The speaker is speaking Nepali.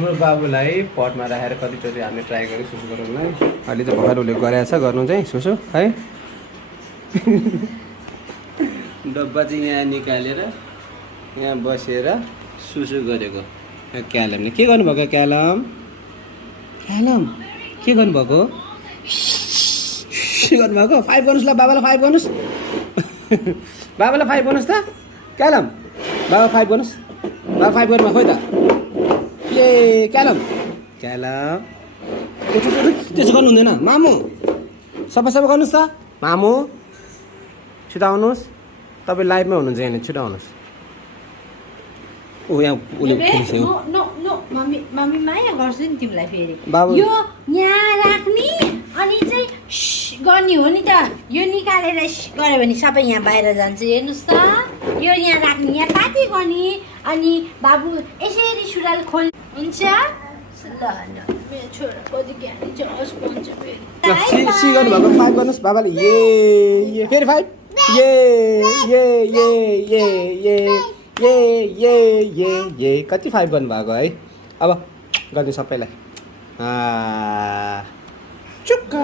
हाम्रो बाबुलाई पटमा राखेर कतिचोटि हामीले ट्राई गरेँ सुसु गराउनलाई। अहिले चाहिँ भर्खर उसले गरेको छ गर्नु चाहिँ सुसु है। डब्बा चाहिँ यहाँ निकालेर यहाँ बसेर सुसु गरेको क्यालमले। के गर्नुभएको क्यालम? क्यालम के गर्नुभएको? के गर्नुभएको? 5 गर्नुहोस् ल, बाबालाई 5 गर्नुहोस्। बाबालाई 5 गर्नुहोस् त क्यालम। बाबा 5 गर्नुहोस्। बाबा 5 गर्नुभएको खोइ त। ए क्यालम क्यालम त्यसो गर्नु हुँदैन मामु। सफा गर्नुहोस् त मामु। छिटो आउनुहोस्, तपाईँ लाइभमा हुनुहुन्छ यहाँनिर, छिटो आउनुहोस्। ऊ यहाँ उसले खेलिसक्यो। मम्मी माया गर्छु नि तिमीलाई फेरि। बाबु यो यहाँ राख्ने अनि चाहिँ गर्ने हो नि त। यो निकालेर गऱ्यो भने सबै यहाँ बाहिर जान्छ। हेर्नुहोस् त, यो यहाँ राख्ने, यहाँ पाती गर्ने अनि बाबु यसरी सुरुवाल खोल हुन्छ। ल ल मेरो छोरा कति ज्ञानी छ, होस् भन्छ फेरि। सी गर्नुभएको 5 गर्नुहोस् बाबाले। ए फेरि 5। ए कति 5 गर्नुभएको है। अब गर्ने सबैलाई चुक्क।